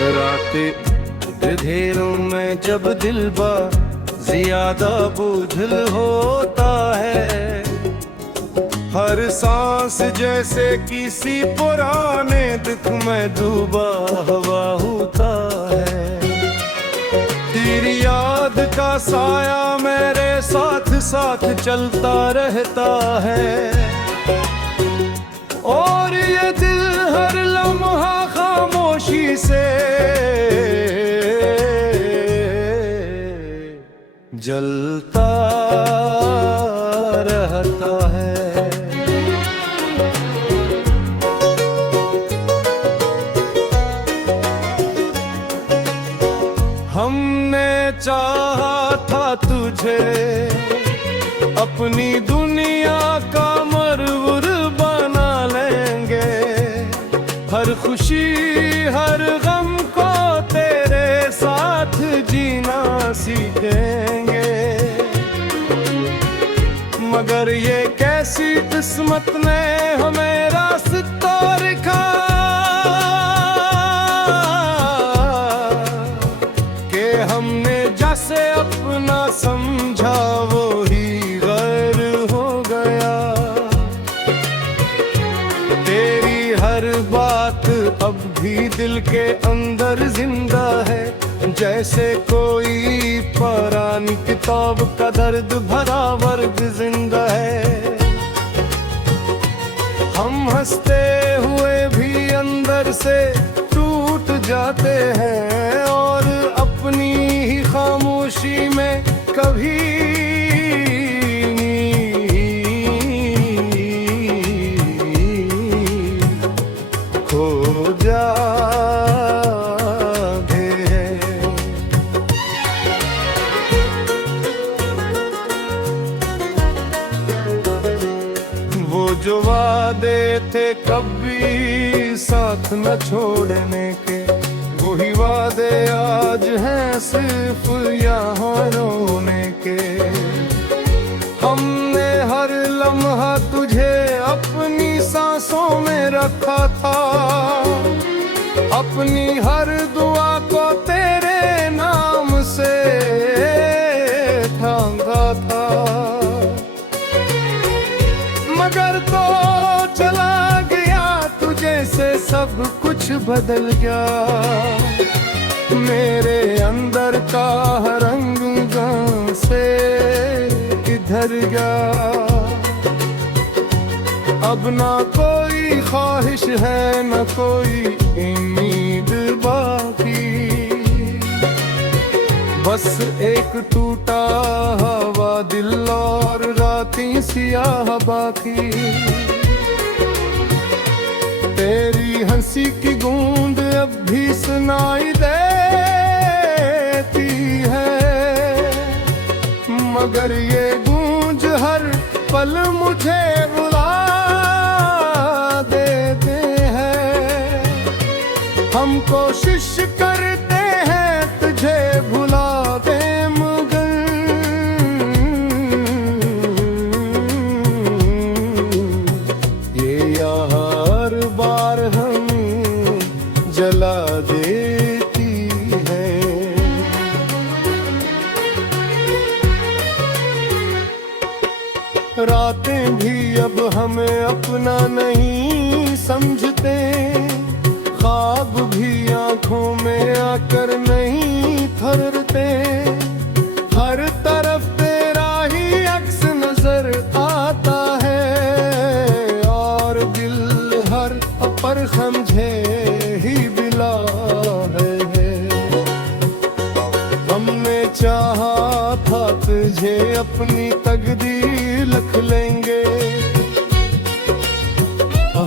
रातें अंधेरों में जब दिलबा ज्यादा बुझल होता है, हर सांस जैसे किसी पुराने दुख में डूबा हुआ होता है। तेरी याद का साया मेरे साथ साथ चलता रहता है, और ये दिल हर लम्हा खामोशी से जलता रहता है। हमने चाहा था तुझे अपनी दुनिया का मरवर बना लेंगे, हर खुशी हर गम को तेरे साथ जीना सीखेंगे। मगर ये कैसी किस्मत ने हमें रास्ता दिखा कि हमने जैसे अपना समझा वो ही गैर हो गया। तेरी हर बात अब भी दिल के अंदर जिंदा है, जैसे कोई पुरानी किताब का दर्द भरा वर्ग जिंदा है। हम हंसते हुए भी अंदर से टूट जाते हैं, और अपनी ही खामोशी में कभी खो जाते हैं। वो जो वादे थे कभी साथ न छोड़ने के, वही वादे आज हैं सिर्फ यहाँ रोने के। हमने हर लम्हा तुझे अपनी सांसों में रखा था, अपनी हर दुआ को तेरे नाम से थामा था। मगर तो चला गया तुझे से सब कुछ बदल गया, मेरे अंदर का रंग गां से किधर गया। अब ना कोई ख्वाहिश है न कोई उम्मीद बाकी, बस एक टूटा हुआ दिल और रातें सियाह बाकी। तेरी हंसी की गूंज अब भी सुनाई देती है, मगर ये गूंज हर पल मुझे बुला देते हैं। हम कोशिश करते हैं तुझे भुला दे, मगर ये हर बार हम जला देती है। रातें भी अब हमें अपना नहीं समझते, ख्वाब भी आंखों में आकर नहीं ठहरते। हर तरफ तेरा ही अक्स नजर आता है, और दिल हर पर समझे ही बिला है। हमने चाहा था तुझे अपनी तकदीर लिख लेंगे,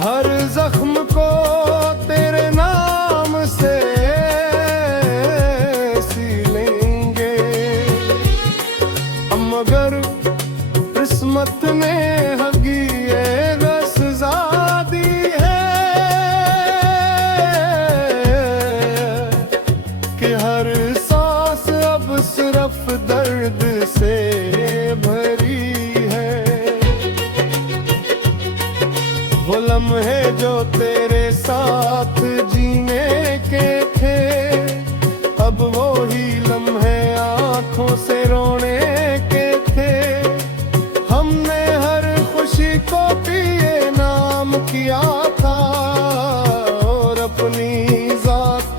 हर जख्म को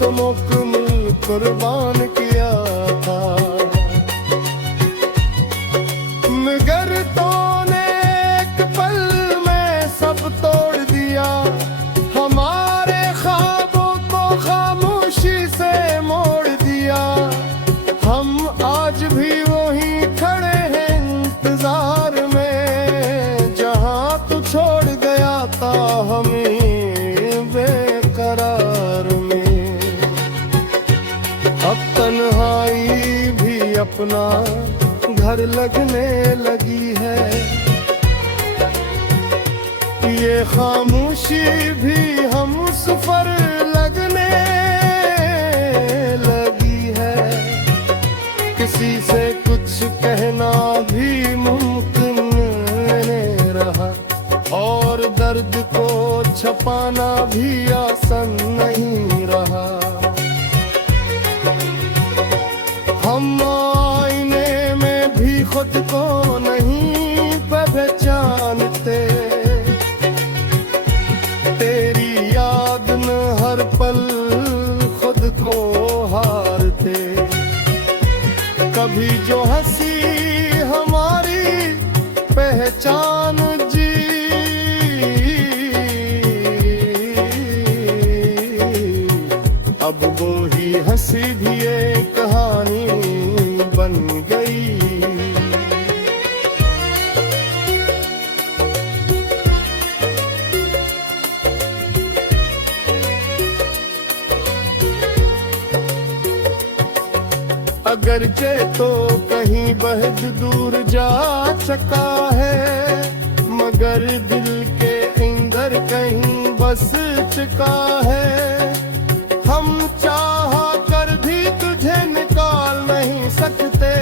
तो मुकम्मल कुर्बान किया था, मगर तूने एक पल में सब तोड़ दिया। हमारे ख्वाबों को खामोशी से मोड़ दिया। हम आज भी वहीं खड़े हैं इंतजार में, जहां तू छोड़ गया था हमें बेकरार में। अब तन्हाई भी अपना घर लगने लगी है, ये खामोशी भी हम सफर लगने लगी है। किसी से कुछ कहना भी मुमकिन नहीं रहा, और दर्द को छपाना भी आसान नहीं रहा। हम आईने में भी खुद को नहीं पहचानते, तेरी याद न हर पल खुद को हारते। कभी जो हंसी हमारी पहचान जी, अब वो ही हंसी भी एक कहानी बन गई। अगरचे तो कहीं बहुत दूर जा चका है, मगर दिल के अंदर कहीं बस चुका है। हम चाहा कर भी तुझे निकाल नहीं सकते,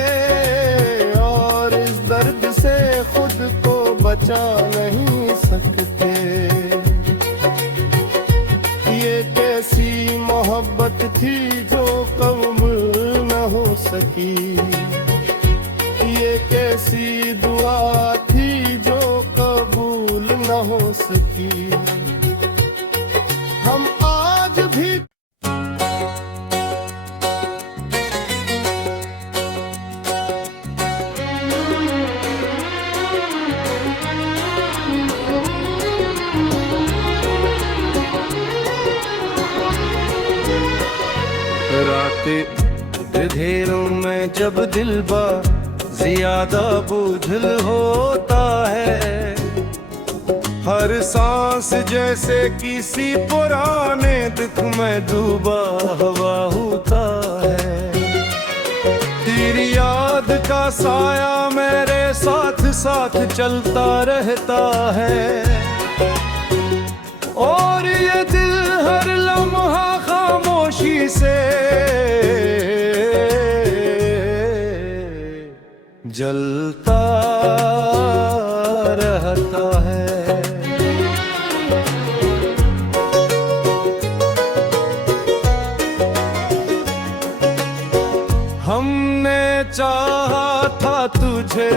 और इस दर्द से खुद को बचा नहीं सकते। ये कैसी मोहब्बत थी जो कब्र न हो सकी, ये कैसी दुआ थी जो कबूल न हो सकी। हम आज भी रातें अंधेरों में जब दिल बा ज्यादा बुझल होता है, हर सांस जैसे किसी पुराने दुख में डूबा हुआ होता है। तेरी याद का साया मेरे साथ साथ चलता रहता है, और ये दिल हर लम्हा खामोशी से जलता रहता है। हमने चाहा था तुझे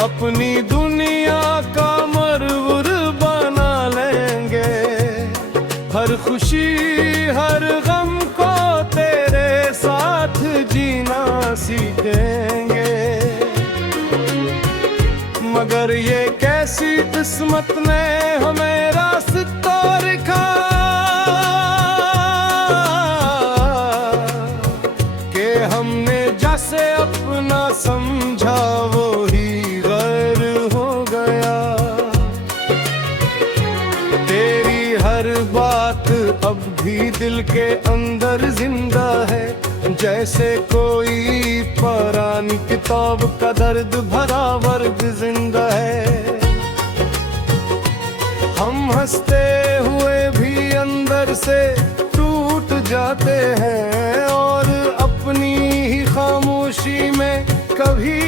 अपनी दुनिया का मरवर बना लेंगे, हर खुशी हर गम को तेरे साथ जीना सीखेंगे। मगर ये कैसी किस्मत ने हमें रास्ता दिखा, कि हमने जैसे अपना समझा वो ही गैर हो गया। तेरी हर बात अब भी दिल के अंदर जिंदा है, जैसे कोई पुरानी किताब का दर्द भरा वर्ग जिंदा है। हम हंसते हुए भी अंदर से टूट जाते हैं, और अपनी ही खामोशी में कभी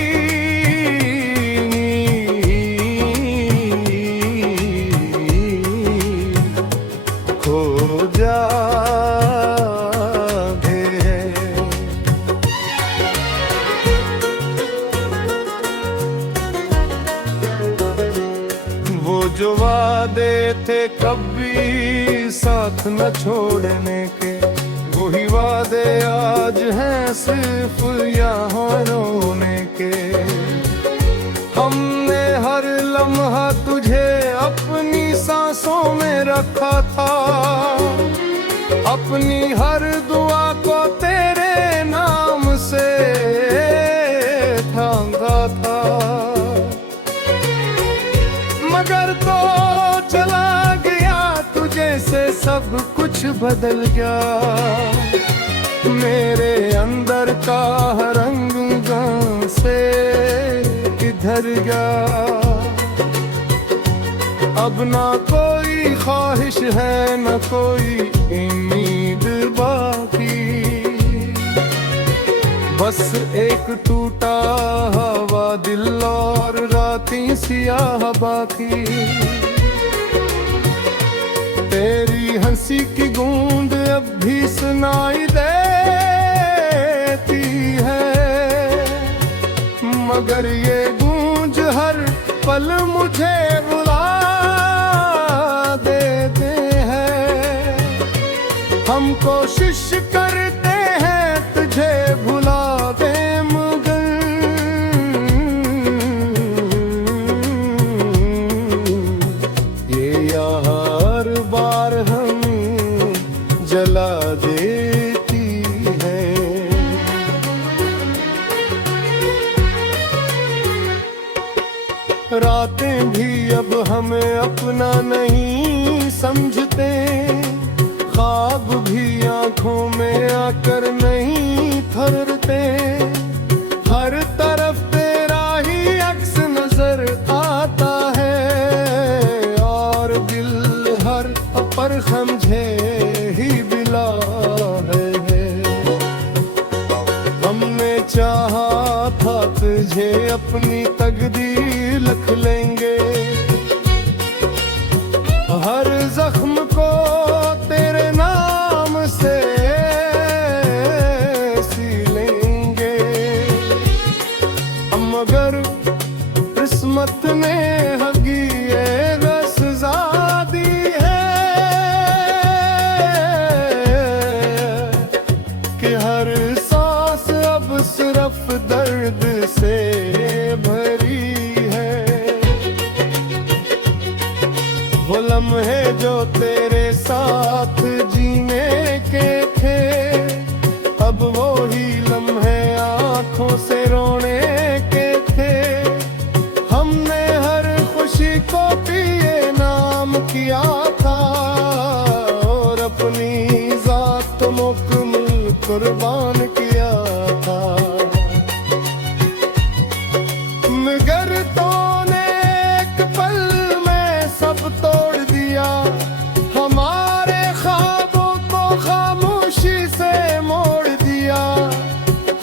खो जाते हैं। वो जो वादे थे कभी साथ न छोड़ने के, वही वादे आज हैं सिर्फ यहाँ रोने के। हमने हर लम्हा तुझे अपनी सांसों में रखा था, अपनी हर दुआ को तेरे नाम से थामा था। मगर तो चला गया तुझे से सब कुछ बदल गया, मेरे अंदर का रंग गां से किधर गया। अब ना कोई ख्वाहिश है न कोई उम्मीद बाकी, बस एक टूटा हवा दिल और रातें सियाह बाकी। तेरी हंसी की गूंज अब भी सुनाई देती है, मगर ये गूंज हर पल मुझे बुला देते हैं। हम कोशिश करते हैं तुझे भुला दे, मगर ये यार बार हम जला देती है। रातें भी अब हमें अपना नहीं समझते, ख्वाब भी आंखों में आकर नहीं ठहरते। हर तरफ तेरा ही अक्स नजर आता है, और दिल हर पर समझे ही बिला है। हमने चाहा था तुझे अपनी तकदीर लिख लेंगे, हर जख्म को तेरे नाम से सी लेंगे। मगर किस्मत ने हगी ये रज़ा दी है कि हर सांस अब सिर्फ दर्द से भरी है। वो लम्हे जो तेरे साथ जीने के थे, अब वो ही लम्हे आंखों से रोने के थे। हमने हर खुशी को पिए नाम किया था, और अपनी जात मुकम्मल कुर्बान किया था। मगर तूने एक पल में सब तोड़ दिया, हमारे ख्वाबों को खामोशी से मोड़ दिया।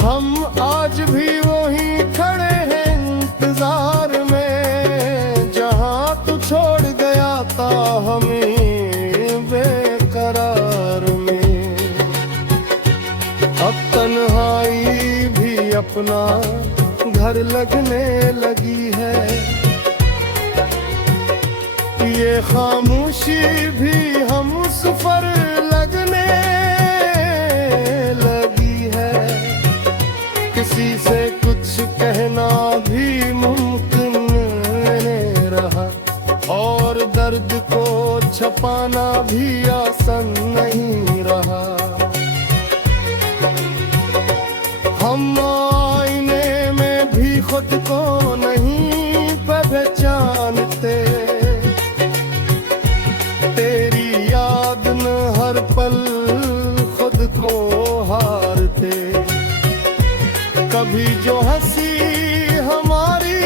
हम आज भी वहीं खड़े हैं इंतजार में, जहां तू छोड़ गया था हमें बेकरार में। अब तन्हाई भी अपना घर लगने लगी है, ये खामोशी भी हम सफर लगने लगी है। किसी से कुछ कहना भी मुमकिन नहीं रहा, और दर्द को छपाना भी आसान नहीं रहा। हम आईने में भी खुद को नहीं पहचानते, तेरी याद न हर पल खुद को हारते। कभी जो हंसी हमारी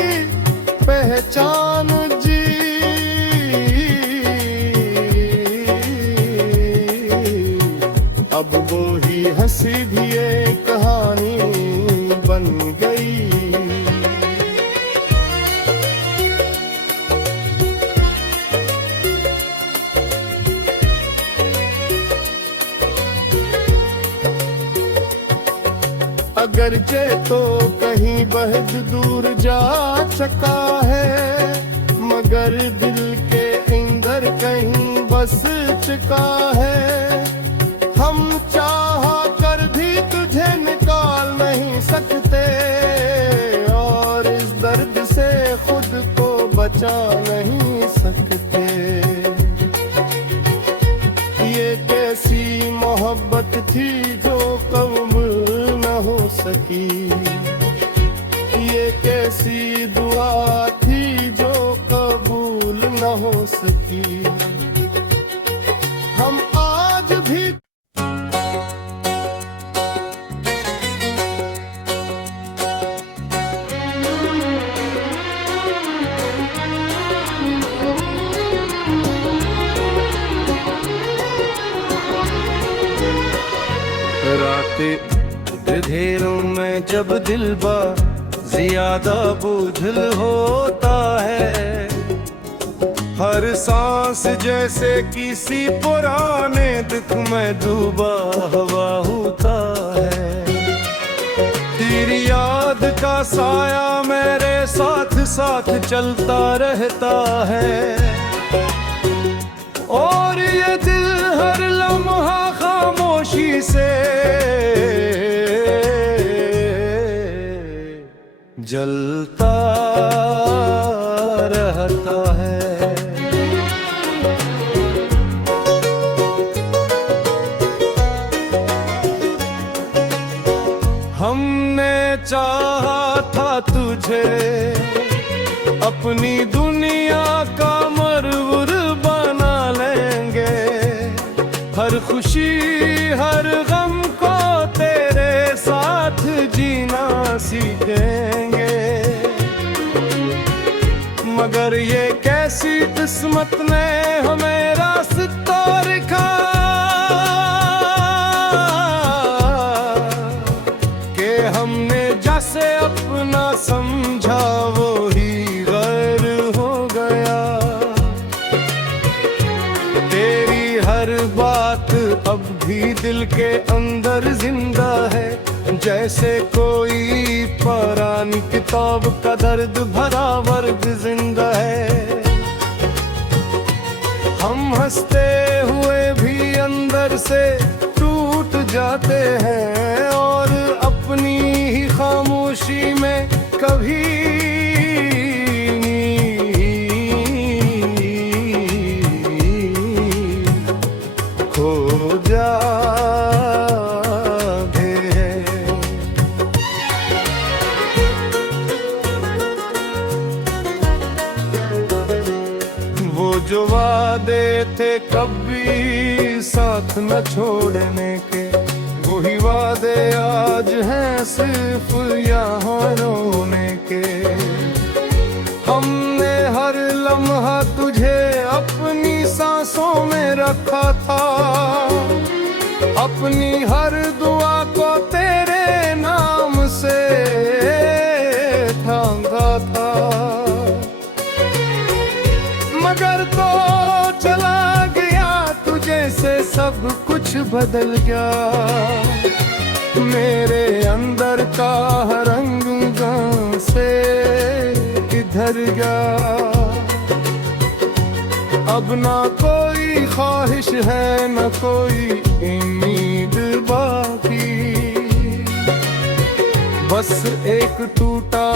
पहचान जी, अब वो ही हंसी भी एक कहानी बन गई। अगरचे तो कहीं बहुत दूर जा चका है, मगर दिल के अंदर कहीं बस चुका है। हम चाह थी जो कब्ल न हो सकी, ये कैसी दुआ थी जो कबूल न हो सकी। हम आज भी रातें घेरों में जब दिलबा ज्यादा बुझल होता है, हर सांस जैसे किसी पुराने दुख में डूबा हुआ होता है। तेरी याद का साया मेरे साथ साथ चलता रहता है, और ये दिल हर लम्हा खामोशी से जलता रहता है। हमने चाहा था तुझे अपनी दुनिया का मरवर बना लेंगे, हर खुशी हर गम को तेरे साथ जीना सीखेंगे। मगर ये कैसी किस्मत ने हमें रास्ता दिखा कि हमने जैसे अपना समझा वो ही गैर हो गया। तेरी हर बात अब भी दिल के अंदर जिंदा है, जैसे कोई पुरानी किताब का दर्द भरा वर्ग जिंदा है। हम हंसते हुए भी अंदर से टूट जाते हैं, और अपनी ही खामोशी में कभी खो जाते हैं। वो जो वादे थे कभी साथ न छोड़ने के, वही वादे आज हैं सिर्फ यहाँ रोने के। हमने हर लम्हा तुझे अपनी सांसों में रखा था, अपनी हर दुआ को तेरे नाम से थामा था। मगर तो चला गया तुझे से सब कुछ बदल गया, मेरे अंदर का रंग गां से किधर गया। अब ना कोई ख्वाहिश है न कोई उम्मीद बाकी, बस एक टूटा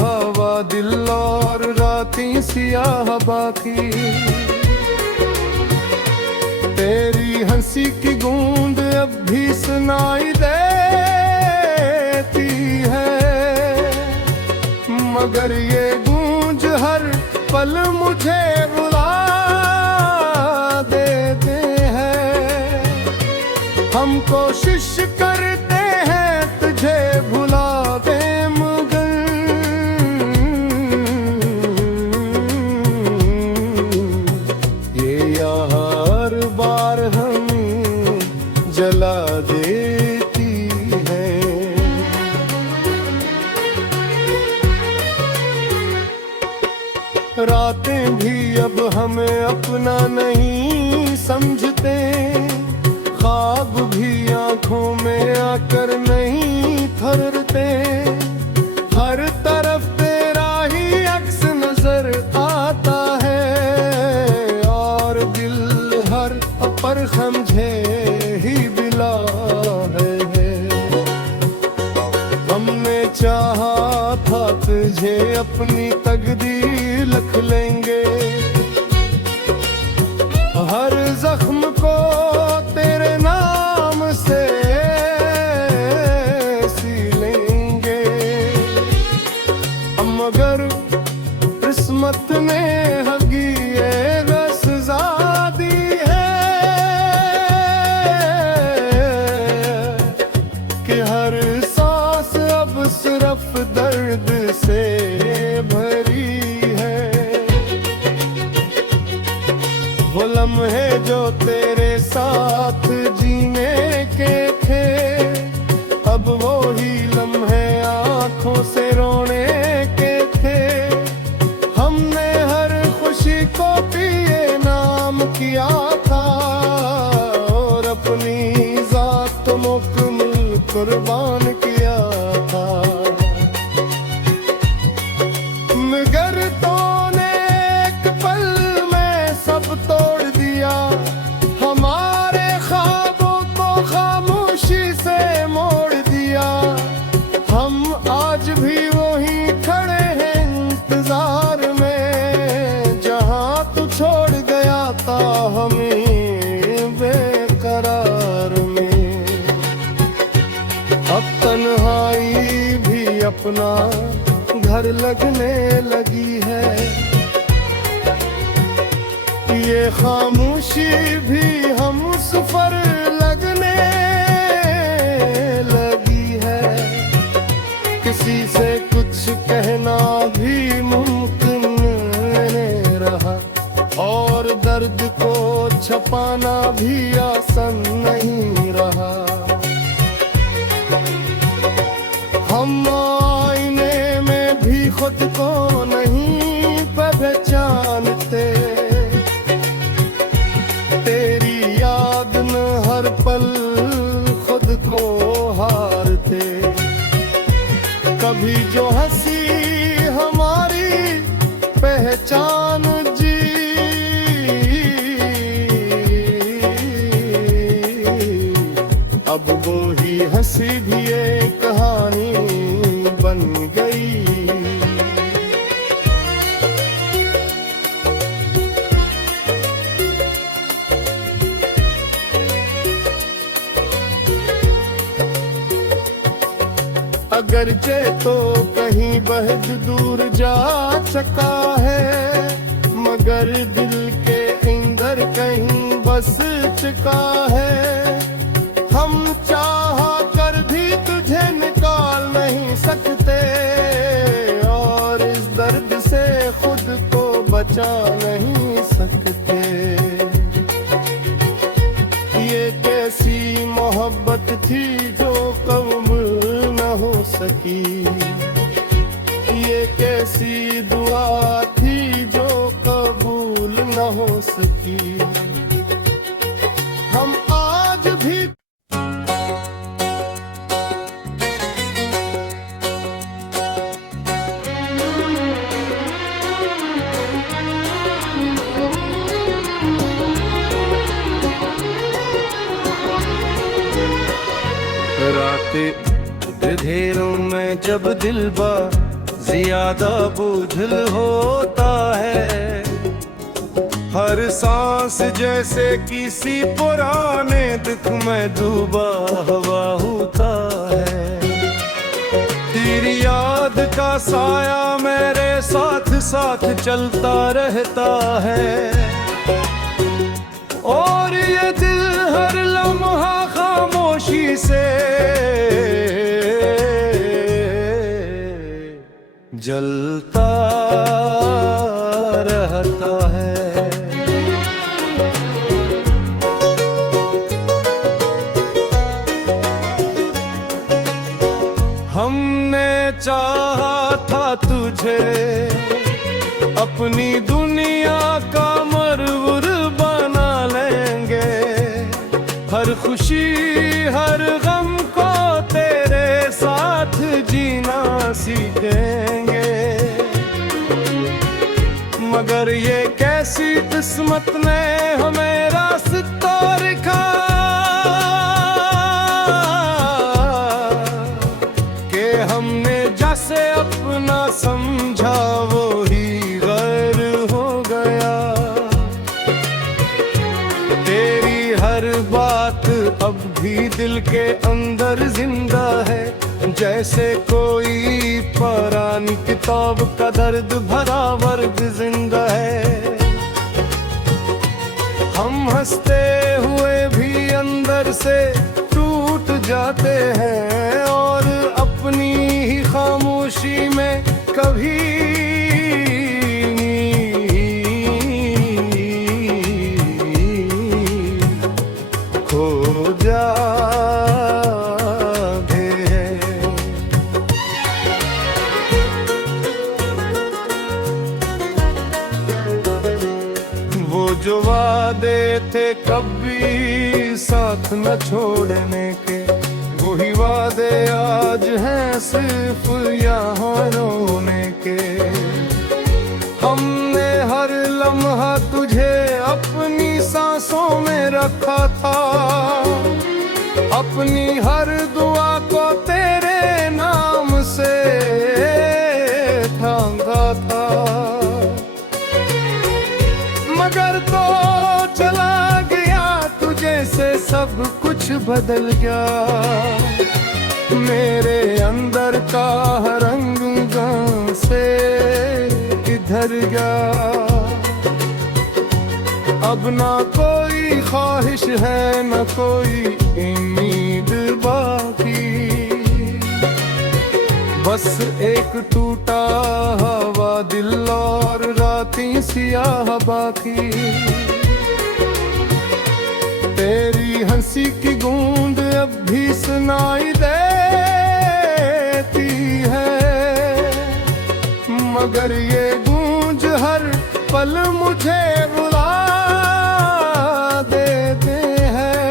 हवा दिल और रातें सियाह बाकी। तेरी हंसी की गूंज अब भी सुनाई देती है, मगर ये गूंज हर पल मुझे बुला देते हैं। हम कोशिश करते हैं तुझे भुला दे, मगर ये हर बार हम जला देती है। रातें भी अब हमें अपना नहीं समझते, ख्वाब भी आंखों में आकर नहीं ठहरते। हर तरफ तेरा ही अक्स नजर आता है, और दिल हर पर समझे ही बिला है। हमने चाहा था तुझे अपनी तकदीर लिख लेंगे, हर जख्म को कुर्बान किया था। मगर तूने एक पल में सब तोड़ दिया, हमारे ख्वाबों को खामोशी से मोड़ दिया। हम आज भी वहीं खड़े हैं इंतजार में, जहां तू छोड़ गया था हमें बेकरार में। अब तन्हाई भी अपना घर लगने लगी है, ये खामोशी भी हम सफर लगने लगी है। किसी से कुछ कहना भी मुमकिन नहीं रहा, और दर्द को छपाना भी आसान नहीं रहा। हम आईने में भी खुद को नहीं पहचानते, तेरी याद न हर पल खुद को हारते। कभी जो हंसी हमारी पहचान जी, अब वो ही हंसी भी एक कहानी बन गई। अगरचे तो कहीं बहुत दूर जा चका है, मगर दिल के अंदर कहीं बस चुका है। हम चाह कर भी तुझे निकाल नहीं सकते, और इस दर्द से खुद को बचा नहीं सकते। ये कैसी मोहब्बत थी जो कब्र न हो सकी, ये कैसी दुआ थी जो कबूल न हो सकी। हम आज भी अंधेरों में जब दिल बा ज्यादा बुझल होता है, हर सांस जैसे किसी पुराने दुख में डूबा हुआ होता है। तेरी याद का साया मेरे साथ साथ चलता रहता है, और ये दिल हर लम्हा खामोशी से जलता रहता है। हमने चाहा था तुझे अपनी दुनिया का मरवर बना लेंगे, हर खुशी हर गम को तेरे साथ जीना सीखेंगे। मगर ये कैसी किस्मत ने हमें रास्ता दिखा कि हमने जैसे अपना समझा वो ही गैर हो गया। तेरी हर बात अब भी दिल के अंदर जिंदा है, जैसे कोई पुरानी किताब का दर्द भरा वर्ग जिंदा है। हम हंसते हुए भी अंदर से टूट जाते हैं, और अपनी ही खामोशी में कभी खो जाते हैं। वो जो वादे थे कभी साथ न छोड़ने के, वही वादे आज हैं सिर्फ यहाँ रोने के। हमने हर लम्हा तुझे अपनी सांसों में रखा था, अपनी हर दुआ को तेरे नाम से थामा था। मगर तो चला गया तुझे से सब कुछ बदल गया, मेरे अंदर का रंग गां से किधर गया। अब ना कोई ख्वाहिश है न कोई उम्मीद बाकी, बस एक टूटा हवा दिल और रातें सियाह बाकी। तेरी हंसी की गूंज अब भी सुनाई देती है, मगर ये गूंज हर पल मुझे बुला देते हैं।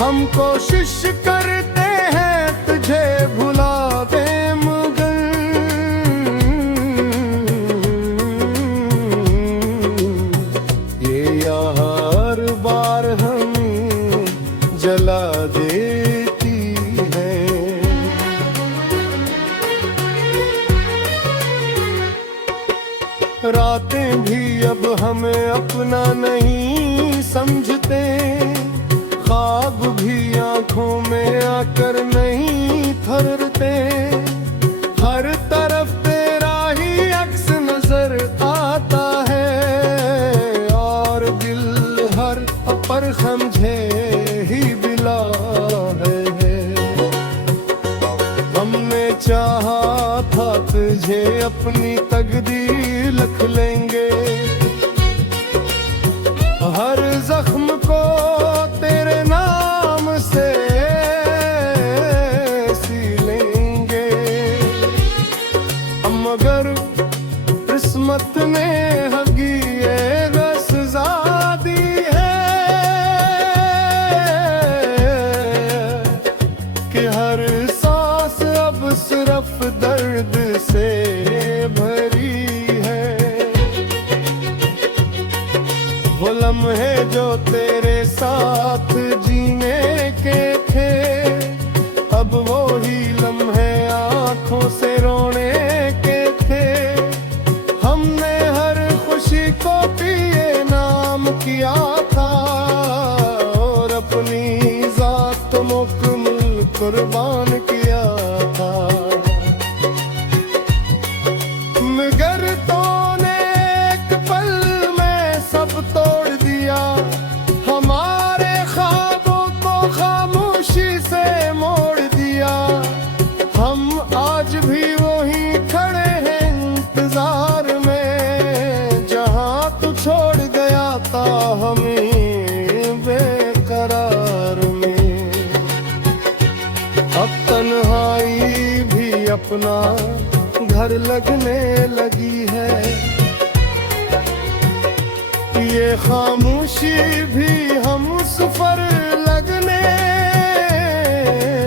हम कोशिश करते हैं तुझे भुला दे, मगर ये हर बार हम जला देती है। रातें भी अब हमें अपना नहीं समझते, ख्वाब भी आंखों में आकर नहीं ठहरते। हर तरफ तेरा ही अक्स नजर आता है और दिल हर पर समझे ही बिला है। हमने चाहा था तुझे अपनी तकदीर लिख लेंगे, हर जख्म को तेरे नाम से सी लेंगे। मगर किस्मत ने हगी ये रज़ा दी है कि हर सांस अब सिर्फ दर्द से भरी है। वो लम्हे जो तेरे साथ जीने के थे, अब वो ही लम्हे आंखों से रोने के थे। हमने हर खुशी को पिए नाम किया था और अपनी जात मुकम्मल कुर्बान किया था। मगर तूने एक पल में सब तोड़ दिया, हमारे ख्वाबों को खामोशी से मोड़ दिया। हम आज भी वहीं खड़े हैं इंतजार में, जहां तू छोड़ गया था हमें बेकरार में। अब तन्हाई भी अपना घर लगने लगी है, ये खामोशी भी हम सफर लगने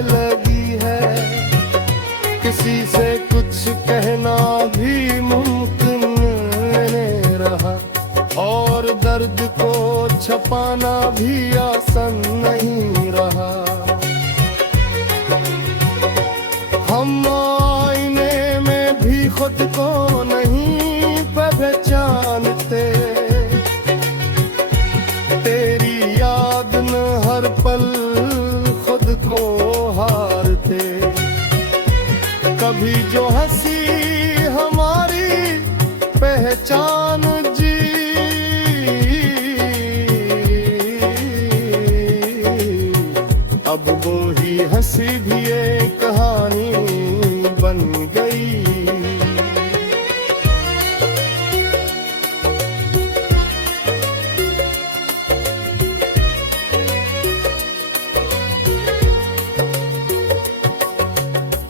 लगी है। किसी से कुछ कहना भी मुमकिन नहीं रहा और दर्द को छपाना भी आसान नहीं रहा। हम आईने में भी खुद को नहीं पहचानते, तेरी याद न हर पल खुद को हारते। कभी जो हंसी हमारी पहचान जी, अब वो ही हंसी भी एक कहानी बन गई।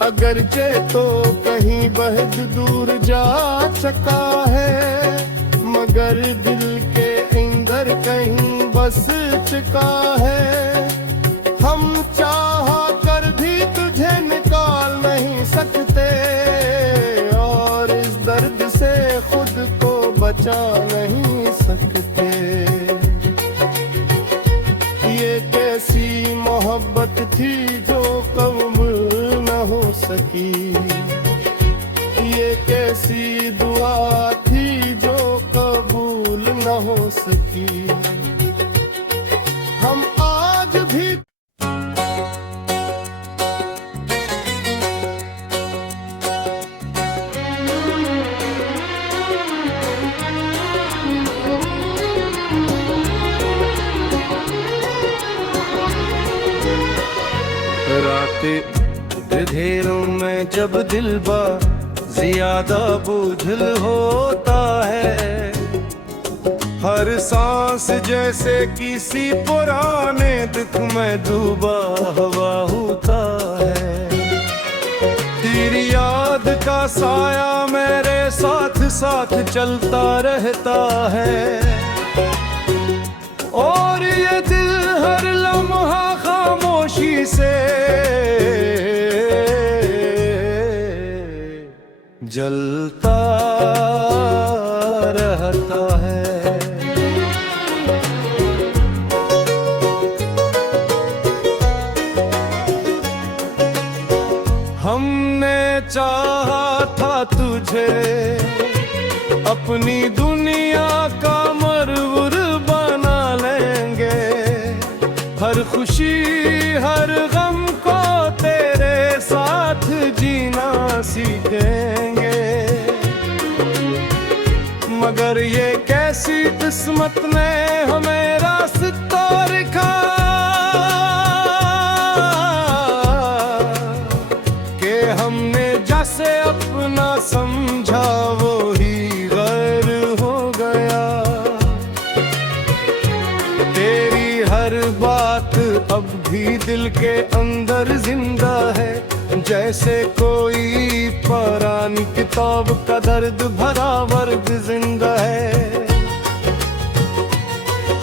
अगरचे तो कहीं बहुत दूर जा चका है, मगर दिल के अंदर कहीं बस चुका है। हम चाह सकी। ये कैसी दुआ थी जो कबूल न हो सकी। हम आज भी रातें अंधेरों में जब दिल बा ज्यादा बोझल होता है, हर सांस जैसे किसी पुराने दुख में डूबा हुआ होता है। तेरी याद का साया मेरे साथ साथ चलता रहता है, और ये दिल हर लम्हा खामोशी से जलता रहता है। हमने चाहा था तुझे अपनी दुनिया का मरवर बना लेंगे, हर खुशी हर गम को तेरे साथ जीना सीखेंगे। मगर ये कैसी किस्मत ने हमें रास्ता दिखा कि हमने जैसे अपना समझा वो ही गैर हो गया। तेरी हर बात अब भी दिल के अंदर जिंदा है, जैसे कोई पुरानी किताब का दर्द भरा वर्ग जिंदा है।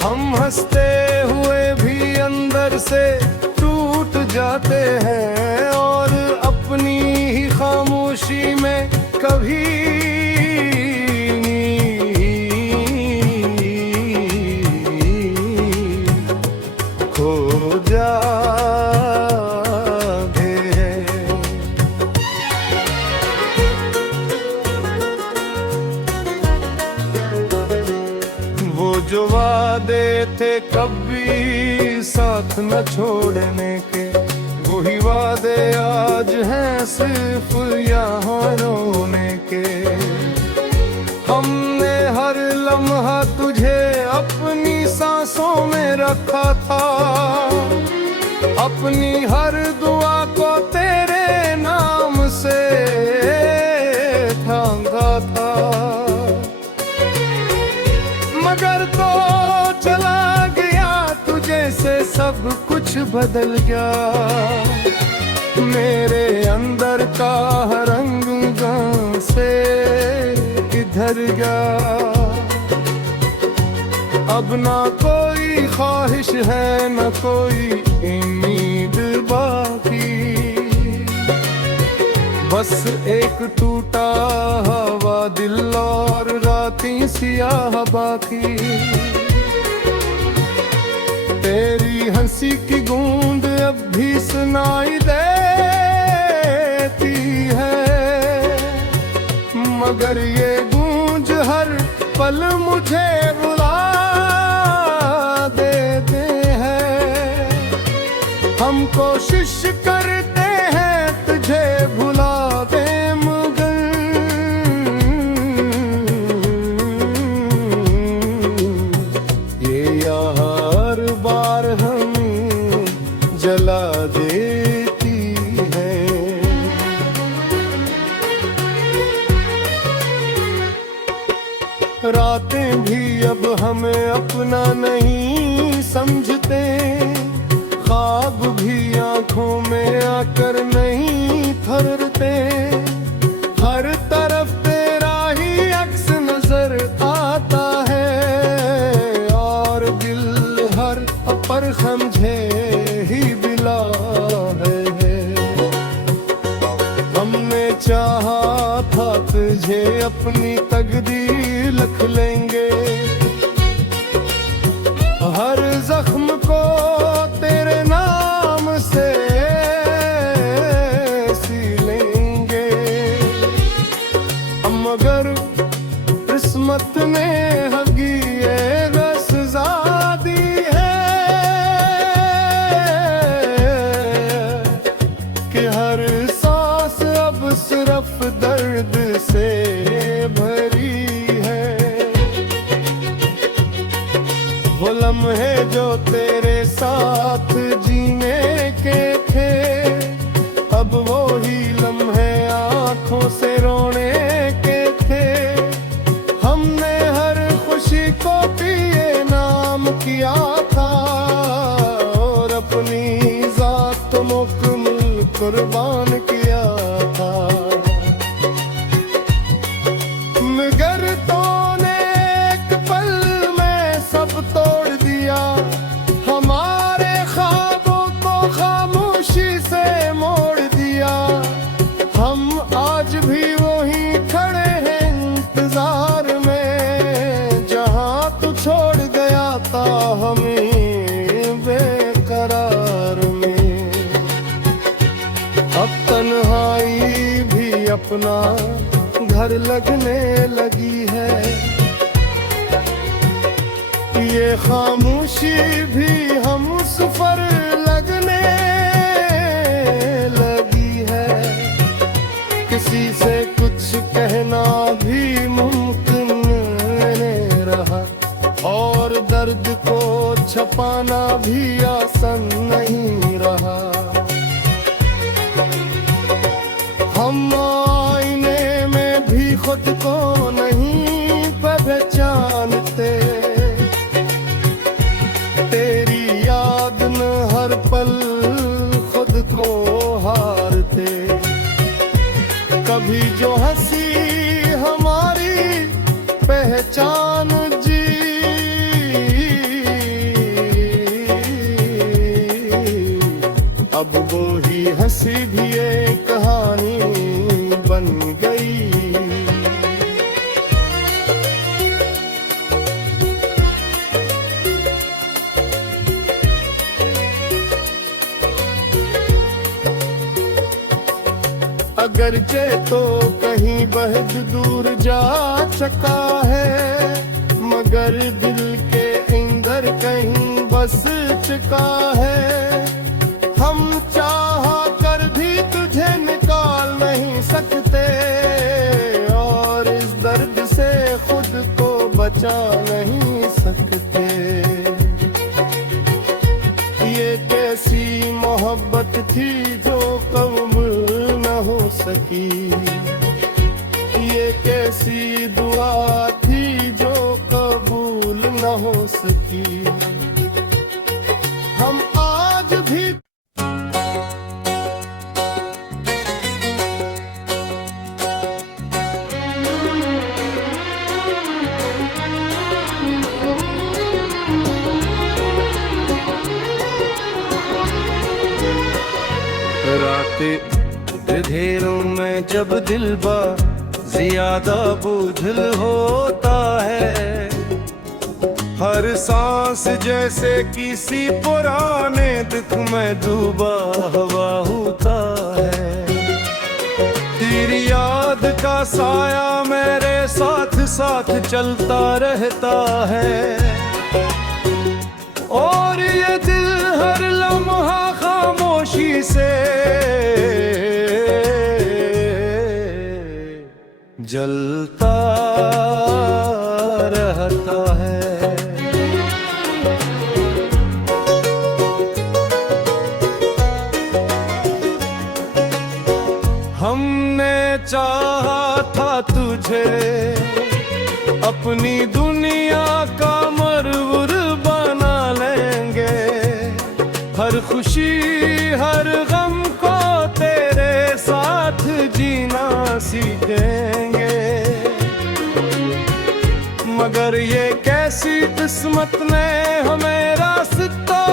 हम हंसते हुए भी अंदर से टूट जाते हैं, और अपनी ही खामोशी में कभी खो जाते हैं। वो जो वादे थे कभी साथ न छोड़ने के, वही वादे आज हैं सिर्फ यहाँ रोने के। हमने हर लम्हा तुझे अपनी सांसों में रखा था, अपनी हर दुआ को तेरे नाम से थामा था। मगर तो चला गया तुझे से सब कुछ बदल गया, मेरे अंदर का रंग गां से किधर गया। अब ना कोई ख्वाहिश है न कोई उम्मीद बाकी, बस एक टूटा हवा दिल और रातें सियाह बाकी। तेरी हंसी की गूंज अब भी सुनाई देती है, मगर ये गूंज हर पल मुझे बुला देते हैं। हम कोशिश करते हैं तुझे भुला दे, मगर ये हर बार हम जला देती है। रातें भी अब हमें अपना नहीं समझते, ख्वाब भी आंखों में आकर नहीं ठहरते। हर तरफ तेरा ही अक्स नजर आता है, और दिल हर पर समझे ही बिला है। हमने चाहा था तुझे अपनी तकदीर लिख लेंगे, हर जख्म को मुकम्मल कुर्बान किया था। मगर तूने एक पल में सब तोड़ दिया, हमारे ख्वाबों को खामोशी से मोड़ दिया। हम आज भी वहीं खड़े हैं इंतजार में, जहां तू छोड़ गया था हमें बेकरार में। अब तन्हाई भी अपना घर लगने लगी है, ये खामोशी भी हम सफर लगने लगी है। किसी से कुछ कहना भी मुमकिन नहीं रहा, और दर्द को छपाना भी आसान नहीं रहा। हम आईने में भी खुद को नहीं पहचानते, तेरी याद न हर पल खुद को हारते। कभी जो हंसी हमारी पहचान जी, अब वो ही हंसी भी एक कहानी बन गई। अगरचे तो कहीं बहुत दूर जा चका है, मगर दिल के अंदर कहीं बस चुका है। हम चाहा कर भी तुझे निकाल नहीं सकते, और इस दर्द से खुद को बचा नहीं सकते। ये कैसी मोहब्बत थी जो कब्र न हो सकी, ये कैसी दुआ थी जो कबूल न हो सकी। हम आज भी रातें अंधेरों में जब दिल बा ज्यादा बुझल होता है, हर सांस जैसे किसी पुराने दुख में डूबा हुआ होता है। तेरी याद का साया मेरे साथ साथ चलता रहता है, और ये दिल हर लम्हा खामोशी से जलता रहता है। हमने चाहा था तुझे अपनी दुनिया का मरवर बना लेंगे, हर खुशी हर गम को तेरे साथ जीना सीखेंगे। मगर ये कैसी किस्मत ने हमें रास्ता